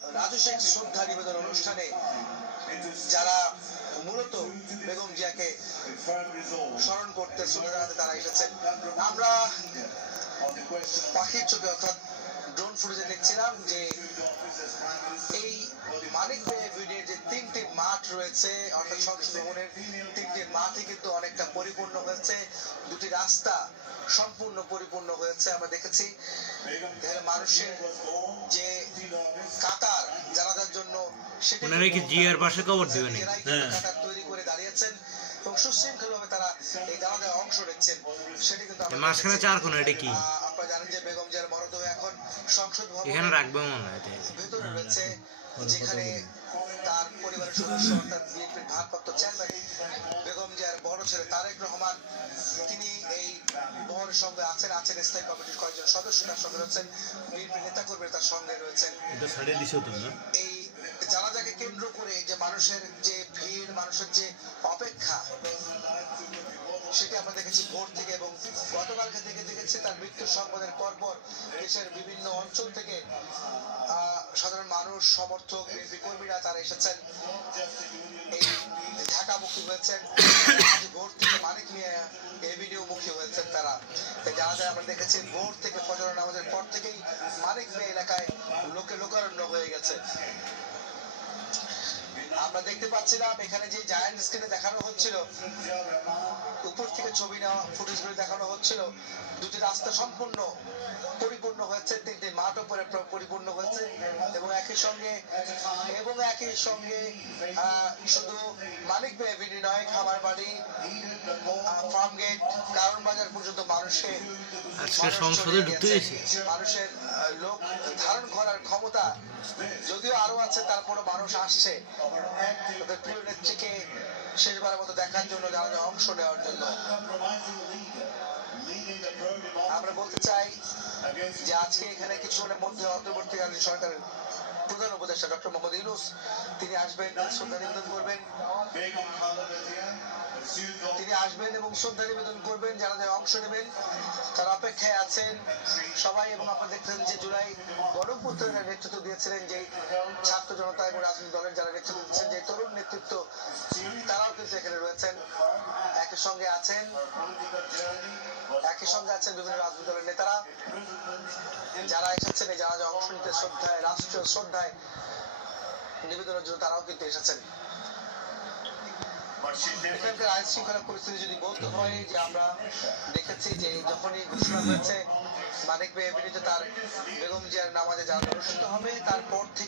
রাজু শেখ শ্রদ্ধা নিবেদন অনুষ্ঠানে যারা মূলত বেগম জিয়াকে স্মরণ করতে শ্রদ্ধা জানাতে তারা এসেছেন। আমরা পাখির চোখে অর্থাৎ ড্রোন ফুটেজে দেখছিলাম যে এই মানিক বে এভিনিউর যে তিনটি মাঠ রয়েছে অর্থাৎ সংসদ ভবনের তিনটি মাঠই কিন্তু অনেকটা পরিপূর্ণ হয়েছে, দুটি রাস্তা সম্পূর্ণ পরিপূর্ণ হয়েছে। আমরা দেখেছি মানুষের যে কাতার জানাজার জন্য ওনারা কি জিয়ার পাশে কবর দিবেন কাতার তৈরি করে দাঁড়িয়েছেন এবং সুশৃঙ্খলভাবে তারা এই জানাজায় অংশ নিচ্ছেন। সেটি কিন্তু মাঝখানে চার কোণ, এটা কি আপনারা জানেন যে বেগম জিয়ার মরদেহ এখন সংসদ ভবন এখানে রাখবে মনে হয় ভেতরে রয়েছে, যেখানে তার পরিবারের সদস্য অর্থাৎ বিএনপির ভারপ্রাপ্ত চেয়ারম্যান বেগম জিয়ার বড় ছেলে তারেক রহমান, তিনি এই বহরের সঙ্গে আছেন স্থায়ী কমিটির কয়েকজন সদস্য তার সঙ্গে রয়েছেন, বিএনপি নেতাকর্মীরা তার সঙ্গে রয়েছেন। এই জানাজাকে কেন্দ্র করে যে মানুষের যে ভিড়, মানুষের যে অপেক্ষা, সেটি আমরা দেখেছি ভোর থেকে এবং গতকালকে থেকে দেখেছি তার মৃত্যুর সংবাদের পরপর দেশের বিভিন্ন অঞ্চল থেকে সাধারণ মানুষ, সমর্থক, বিএনপি কর্মীরা তারা এসেছেন, এই ঢাকামুখী হয়েছেন। আজ ভোর থেকে মানিক মিয়া এভিনিউ মুখী হয়েছেন তারা। জানা যায় আমরা দেখেছি ভোর থেকে ফজর নামাজের পর থেকেই মানিক মিয়া এলাকায় লোকে লোকারণ্য হয়ে গেছে। আমরা দেখতে পাচ্ছিলাম এখানে যে জায়ান্ট স্ক্রিনে দেখানো হচ্ছিল, উপর থেকে ছবি নেওয়া ফুটেজগুলো দেখানো হচ্ছিল, দুটি রাস্তা সম্পূর্ণ পরিপূর্ণ হয়েছে, তিনটি মাঠ উপরে পরিপূর্ণ হয়েছে এবং একই সঙ্গে শুধু মানিক বে এভিনিউ নয়, খামারবাড়ি, ফার্ম গেট, কারণ বাজার পর্যন্ত মানুষের লোক ধারণ করার ক্ষমতা যদিও আরো আছে, তারপরে মানুষ আসছে তাদের প্রিয় নেত্রীকে শেষবারের মতো দেখার জন্য, জানাজায় অংশ নেওয়ার জন্য। আমরা বলতে চাই যে আজকে এখানে কিছুক্ষণের মধ্যে অন্তর্বর্তীকালীন সরকারের প্রধান উপদেষ্টা ডক্টর মোহাম্মদ ইউনূস তিনি আসবেন, শ্রদ্ধা নিবেদন করবেন, এবং শ্রদ্ধা নিবেদন করবেন, জানাজায় অংশ নেবেন, তার অপেক্ষায় আছেন সবাই। এবং আপনারা দেখলেন যে জুলাই গণঅভ্যুত্থানের নেতৃত্ব দিয়েছিলেন যে ছাত্র জনতা এবং রাজনৈতিক দলের যারা নেতৃত্ব দিচ্ছেন, যে তরুণ নেতৃত্ব, তারাও কিন্তু এখানে রয়েছেন। একই সঙ্গে আছেন বিভিন্ন রাজনৈতিক দলের নেতারা যারা এসেছেন এই জানাজায় অংশ নিতে, শ্রদ্ধায়, রাষ্ট্রীয় শ্রদ্ধায় নিবেদনের জন্য তারাও কিন্তু এসেছেন। এখানকার আইন শৃঙ্খলা পরিস্থিতি যদি বলতে হয়, যে আমরা দেখেছি যে যখনই ঘোষণা হয়েছে মানিক বে এভিনিউতে তার বেগম জিয়ার নামাজে জানাজা অনুষ্ঠিত হবে, তারপর থেকে